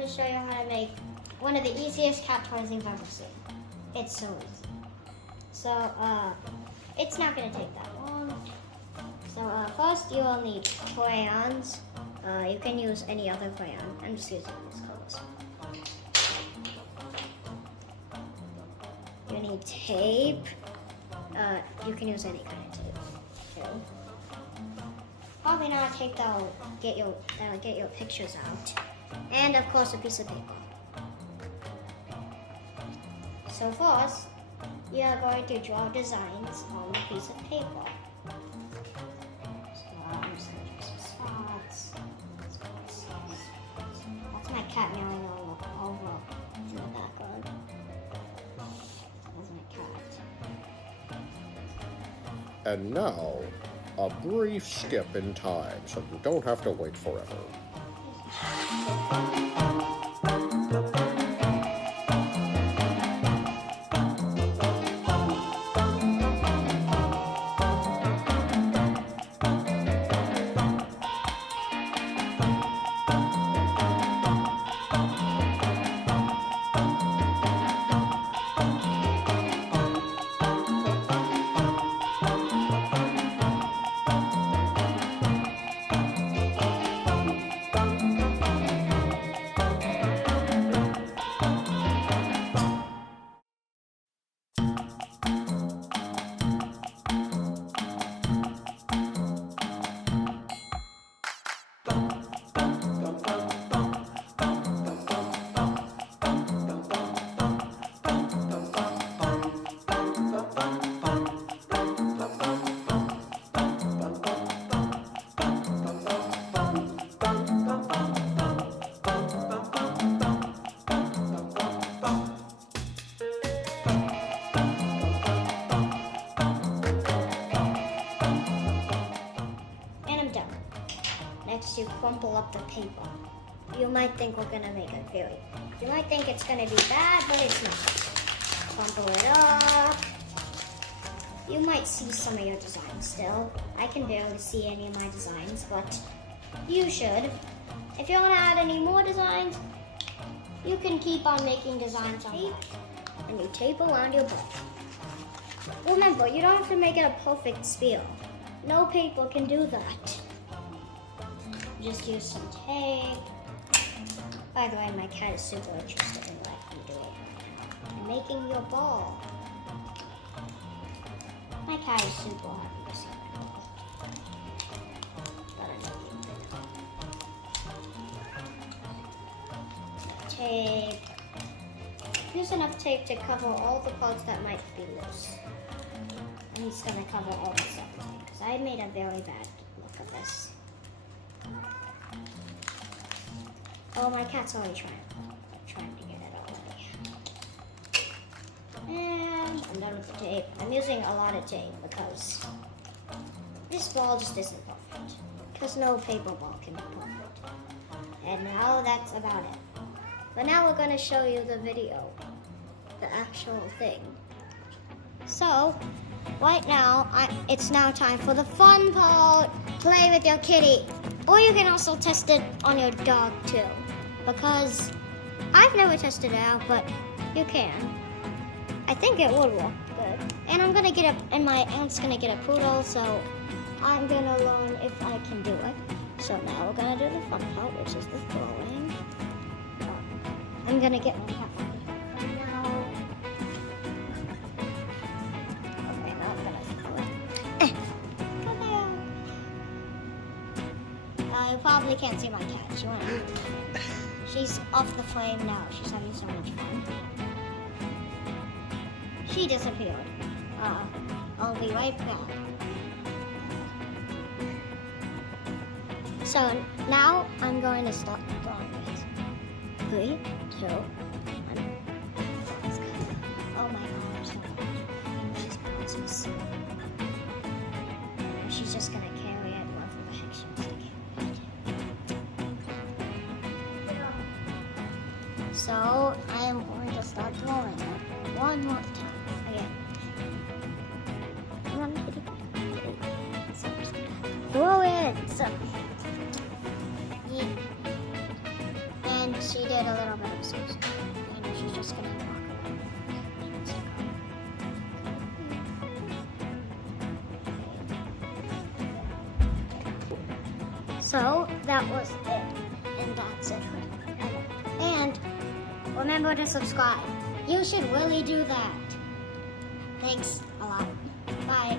going to show you how to make one of the easiest cat toys you've ever seen. It's so easy. So, it's not going to take that long. So, first you will need crayons. You can use any other crayon. I'm just using these colors. You need tape. You can use any kind of tape too. Probably not tape that'll get your pictures out. And of course a piece of paper. So first, you are going to draw designs on a piece of paper. So I'm just going to draw some spots. That's my cat meowing all over in the background. That's my cat. And now, a brief skip in time so you don't have to wait forever. Next, you crumple up the paper. You might think we're gonna make a theory. You might think it's gonna be bad, but it's not. Crumple it up. You might see some of your designs still. I can barely see any of my designs, but you should. If you wanna add any more designs, you can keep on making designs on tape, and you tape around your ball. Remember, you don't have to make it a perfect sphere. No paper can do that. Just use some tape. By the way, my cat is super interested in what I'm doing and making your ball. My cat is super happy to see my ball. Tape. Use enough tape to cover all the parts that might be loose. And it's gonna cover all the stuff because I made a very bad look of this. Oh, my cat's already trying to get it already. And I'm done with the tape. I'm using a lot of tape because this ball just isn't perfect. Because no paper ball can be perfect. And now that's about it. But now we're going to show you the video. The actual thing. So, right now, it's now time for the fun part. Play with your kitty. Or you can also test it on your dog too. Because I've never tested it out, but you can. I think it would work good. And I'm gonna get and my aunt's gonna get a poodle, so I'm gonna learn if I can do it. So now we're gonna do the fun part, which is the throwing. I'm gonna get my cat right now. Okay, now I'm gonna throw it. You probably can't see my cat. She's off the frame now. She's having so much fun. She disappeared. I'll be right back. So now I'm going to start throwing it. 3, 2, 1. Oh my God! She's bouncing. She's just gonna carry it. What the heck she wants to carry it? So I am going to start throwing it one more time. Again. Run, kitty. So, throw it. So, yeah. And she did a little bit of Susan. You know, she's just gonna walk around. So that was it, and that's it. And remember to subscribe. You should really do that. Thanks a lot. Bye.